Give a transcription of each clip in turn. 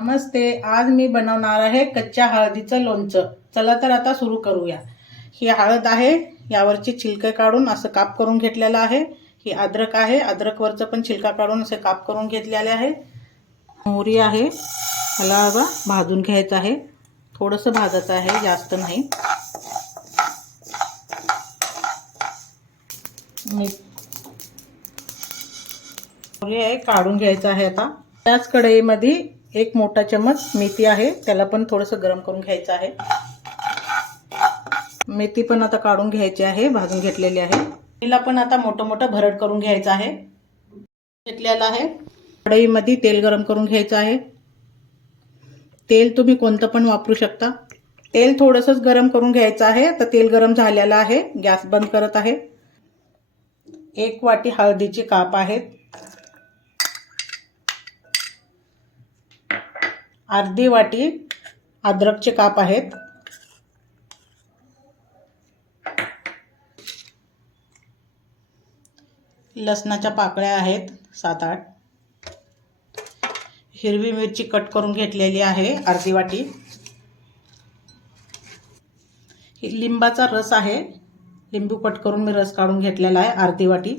नमस्ते आज मी बनवणार आहे कच्च्या हळदीचं लोणचं. चला तर आता सुरू करूया. ही हळद आहे यावरची छिलके काढून असं काप करून घेतलेलं आहे. ही अद्रक आहे अद्रकवरचं पण छिलका काढून असे काप करून घेतलेले आहे. मोहरी आहे मला बा भाजून घ्यायचं आहे. थोडंसं भाजायचं आहे जास्त नाही. मीठ मोहरी आहे काढून घ्यायचं आहे आता. त्याच कढईमध्ये एक मोठा चमच मेथी आहे. त्याला पण थोडंसं गरम करून घ्यायचं आहे. मेथी पण आता काढून घ्यायची आहे भाजून घेतलेली आहे. तिला पण आता मोठं मोठं भरड करून घ्यायचं आहे. घेतलेलं आहे. कढईमध्ये तेल गरम करून घ्यायचं आहे. तेल तुम्ही कोणतं पण वापरू शकता. तेल थोडंसंच गरम करून घ्यायचं आहे. तर तेल गरम झालेलं आहे. गॅस बंद करत आहे. एक वाटी हळदीची काप आहेत अर्धी वाटी अद्रकचे काप आहेत. लसणाच्या पाकळ्या आहेत सात आठ. हिरवी मिरची कट करून घेतलेली आहे अर्धी वाटी. लिंबाचा रस आहे. लिंबू कट करून मी रस काढून घेतलेला आहे अर्धी वाटी.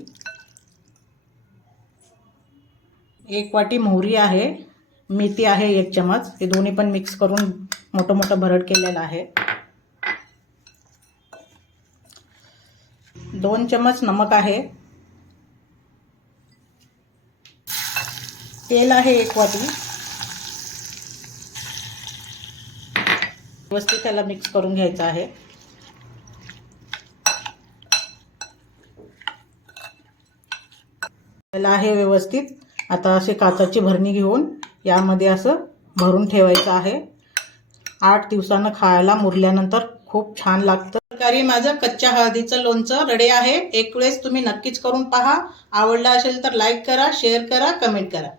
एक वाटी मोहरी आहे. मेथी आहे एक चमच हे दोन्ही पण मिक्स करून मोठं मोठं भरड केलेलं आहे. दोन चमच नमक आहे. तेल आहे एक वाटी. व्यवस्थित त्याला मिक्स करून घ्यायचं आहे. त्याला आहे व्यवस्थित. आता असे काचाची भरणी घेऊन यामध्ये असं भरून ठेवायचं आहे. आठ दिवसानं खायला मुरल्यानंतर खूप छान लागतं. तरकारी माझं कच्च्या हळदीचं लोणचं रेडी आहे. एक वेळेस तुम्ही नक्कीच करून पहा. आवडलं असेल तर लाईक करा शेअर करा कमेंट करा.